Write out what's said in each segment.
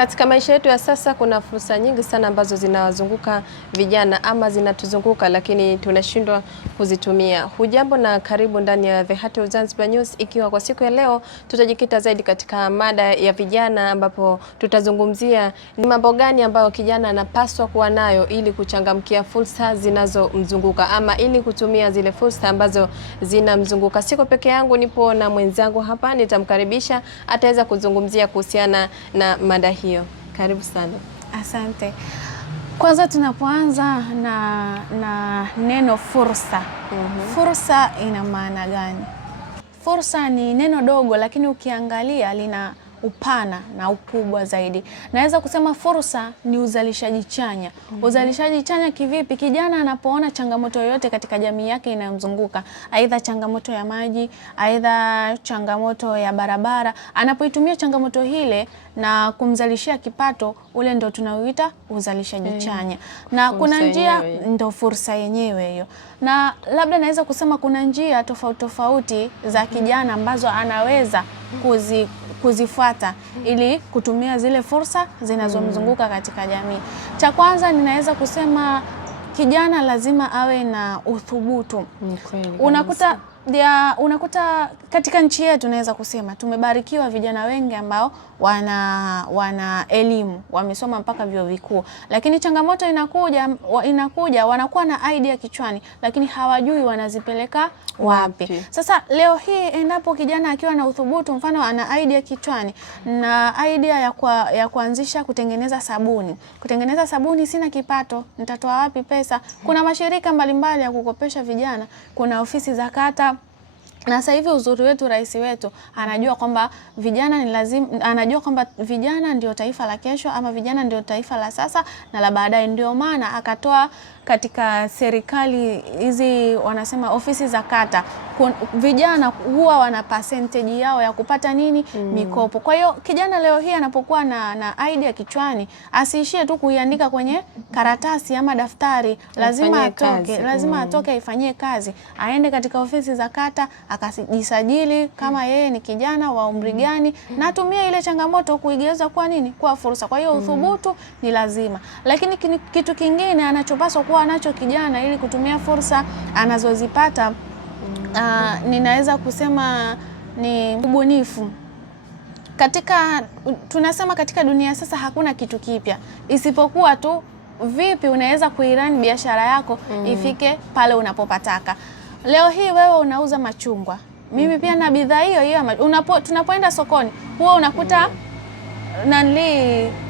Katika maisha yetu ya sasa kuna fursa nyingi sana ambazo zinawazunguka vijana ama zinatuzunguka, lakini tunashindwa kuzitumia. Hujambo na karibu ndani ya The Heart of Zanzibar News, ikiwa kwa siku ya leo tutajikita zaidi katika mada ya vijana, ambapo tutazungumzia ni mambo gani ambayo kijana anapaswa kuwa nayo ili kuchangamkia fursa zinazomzunguka ama ili kutumia zile fursa ambazo zinamzunguka. Siko peke yangu, nipo na mwenzangu hapa, nitamkaribisha ataweza kuzungumzia kuhusiana na mada hiyo. Karibu sana. Asante. Kwanza tunapoanza na neno fursa. Fursa ina maana gani? Fursa ni neno dogo, lakini ukiangalia lina upana na ukubwa zaidi. Naweza kusema fursa ni uzalishaji chanya. Uzalishaji chanya kivipi? Kijana anapoona changamoto yoyote katika jamii yake inayomzunguka, aidha changamoto ya maji, aidha changamoto ya barabara, anapoitumia changamoto hile na kumzalishia kipato, ule ndo tunauita uzalishaji chanya. Na kuna njia, ndo fursa yenyewe hiyo. Na labda naweza kusema kuna njia tofauti za kijana ambazo anaweza kuzifuata ili kutumia zile fursa zinazomzunguka katika jamii. Cha kwanza ninaweza kusema kijana lazima awe na uthubutu. Unakuta katika nchi yetu naweza kusema tumebarikiwa vijana wengi ambao wana elimu, wamesoma mpaka vyuo vikuu, lakini changamoto inakuja wanakuwa na idea kichwani, lakini hawajui wanazipeleka wapi. Sasa leo hii endapo kijana akiwa na uthubutu, mfano ana idea kichwani na idea ya kuanzisha kutengeneza sabuni. Kutengeneza sabuni, sina kipato, nitatoa wapi pesa? Kuna mashirika mbalimbali ya kukopesha vijana, kuna ofisi za kata. Na sasa hivi uzuri wetu, rais wetu anajua kwamba vijana ni lazima, anajua kwamba vijana ndio taifa la kesho, ama vijana ndio taifa la sasa na la baadaye. Ndio maana akatoa katika serikali hizi wanasema ofisi za kata, vijana huwa wana percentage yao ya kupata nini? Mikopo. Kwa hiyo kijana leo hii anapokuwa na idea kichwani, asiishie tu kuiandika kwenye karatasi ama daftari, lazima atoke aifanyie kazi, aende katika ofisi za kata akajisajili kama yeye ni kijana wa umri gani, na atumie ile changamoto kuigeuza kwa nini? Kwa fursa. Kwa hiyo uthubutu ni lazima. Lakini kitu kingine anachopaswa kuwa nacho kijana ili kutumia fursa anazozipata, ninaweza kusema ni ubunifu. Tunasema katika dunia sasa hakuna kitu kipya isipokuwa tu vipi unaweza kuirani biashara yako ifike pale unapopataka. Leo hii wewe unauza machungwa, mimi pia na bidhaa hiyo. Tunapoenda sokoni huwa unakuta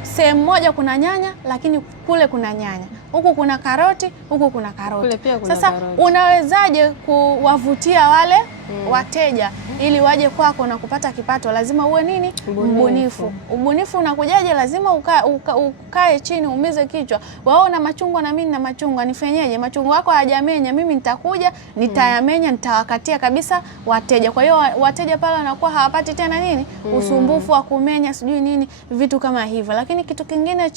sehemu moja kuna nyanya, lakini kule kuna nyanya, huku kuna karoti, huku kuna karoti. Sasa unawezaje kuwavutia wale wateja ili waje kwako na kupata kipato? Lazima uwe nini? Mbunifu. Ubunifu unakujaje? Lazima ukae chini, umize kichwa. Wao na machungwa na mimi na machungwa, nifenyeje? Machungwa wako hajamenya, mimi nitakuja nitayamenya, nitawakatia kabisa wateja. Kwa hiyo wateja pale wanakuwa hawapati tena nini? Usumbufu wa kumenya sijui nini, vitu kama hivyo. Lakini kitu kingine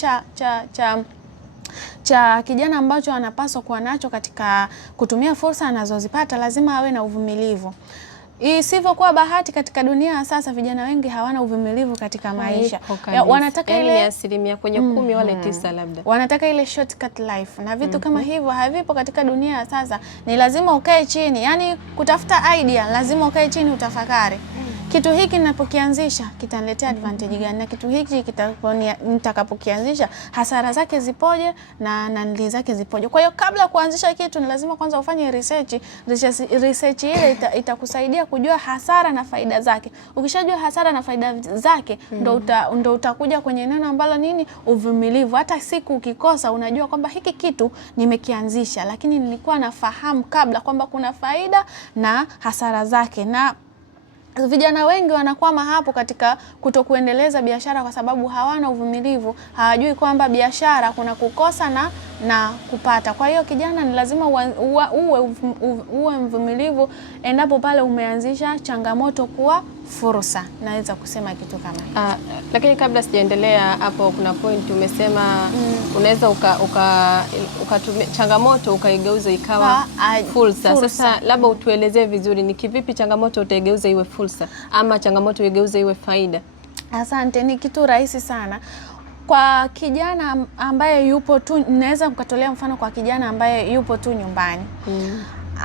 cha kijana ambacho anapaswa kuwa nacho katika kutumia fursa anazozipata, lazima awe na uvumilivu. Isivyokuwa bahati katika dunia sasa, vijana wengi hawana uvumilivu katika maisha. Wanataka ile asilimia kwenye 10 wale 9 labda. Wanataka ile shortcut life na vitu kama hivyo havipo katika dunia sasa. Ni lazima ukae chini, yani kutafuta idea lazima ukae chini utafakari. Kitu hiki ninapokianzisha kitaniletea advantage gani, na kitu hiki nitakapokianzisha hasara zake zipoje na nani zake zipoje. Kwa hiyo kabla kuanzisha kitu ni lazima kwanza ufanye research. Research ile itakusaidia kujua hasara na faida zake. Ukishajua hasara na faida zake, ndo utakuja kwenye neno ambalo nini? Uvumilivu. Hata siku ukikosa unajua kwamba hiki kitu nimekianzisha, lakini nilikuwa nafahamu kabla kwamba kuna faida na hasara zake. Na vijana wengi wanakwama hapo katika kutokuendeleza biashara kwa sababu hawana uvumilivu. Hawajui kwamba biashara kuna kukosa na kupata. Kwa hiyo kijana ni lazima uwe mvumilivu endapo pale umeanzisha changamoto kuwa fursa. Naweza kusema kitu kama lakini kabla sijaendelea hapo, kuna point umesema unaweza ukatumia changamoto ukaigeuza ikawa fursa. Sasa labda utuelezee vizuri ni kivipi changamoto utaigeuza iwe fursa ama changamoto igeuze iwe faida? Asante, ni kitu rahisi sana. Kwa kijana ambaye yupo tu, naweza mkatolea mfano kwa kijana ambaye yupo tu nyumbani.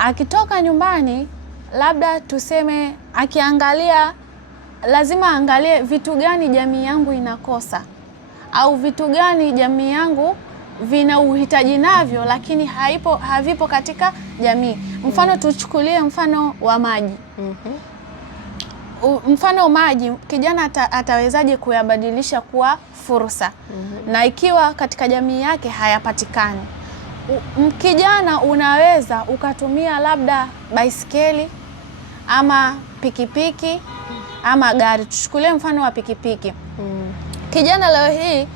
Akitoka nyumbani, labda tuseme akiangalia, lazima angalie vitu gani jamii yangu inakosa au vitu gani jamii yangu vina uhitaji navyo lakini havipo katika jamii. Mfano tuchukulie mfano wa maji. Mfano maji, kijana atawezaje kuyabadilisha kuwa fursa? Na ikiwa katika jamii yake hayapatikani, kijana unaweza ukatumia labda baisikeli ama pikipiki ama gari. Tuchukulie mfano wa pikipiki. Kijana leo hii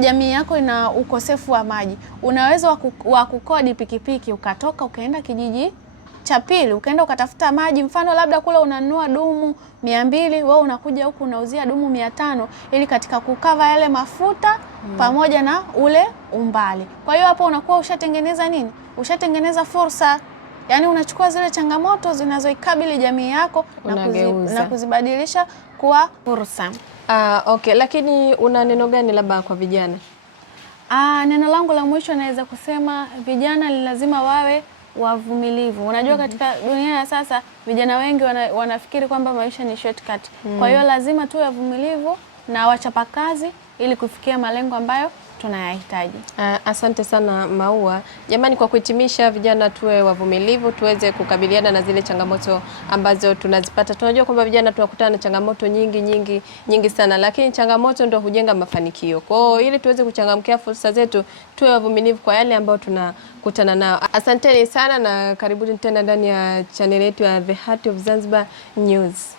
jamii yako ina ukosefu wa maji, unaweza wa kukodi pikipiki ukatoka ukaenda kijiji cha pili ukaenda ukatafuta maji. Mfano labda kule unanunua dumu 200, wewe unakuja huku unauzia dumu 500 ili katika kukava yale mafuta pamoja na ule umbali. Kwa hiyo hapo unakuwa ushatengeneza nini? Ushatengeneza fursa. Yaani unachukua zile changamoto zinazoikabili jamii yako na kuzibadilisha kuwa fursa. Okay, lakini una neno gani labda kwa vijana? Neno langu la mwisho naweza kusema vijana lazima wawe wavumilivu. Unajua katika dunia ya sasa vijana wengi wanafikiri kwamba maisha ni shortcut. Kwa hiyo lazima tuwe wavumilivu na wachapakazi ili kufikia malengo ambayo tunayahitaji. Asante sana Maua. Jamani, kwa kuhitimisha, vijana tuwe wavumilivu, tuweze kukabiliana na zile changamoto ambazo tunazipata. Tunajua kwamba vijana tunakutana na changamoto nyingi sana, lakini changamoto ndio hujenga mafanikio. Kwa hiyo ili tuweze kuchangamkia fursa zetu, tuwe wavumilivu kwa yale ambayo tunakutana nao. Asanteni sana na karibuni tena ndani ya channel yetu ya The Heart of Zanzibar News.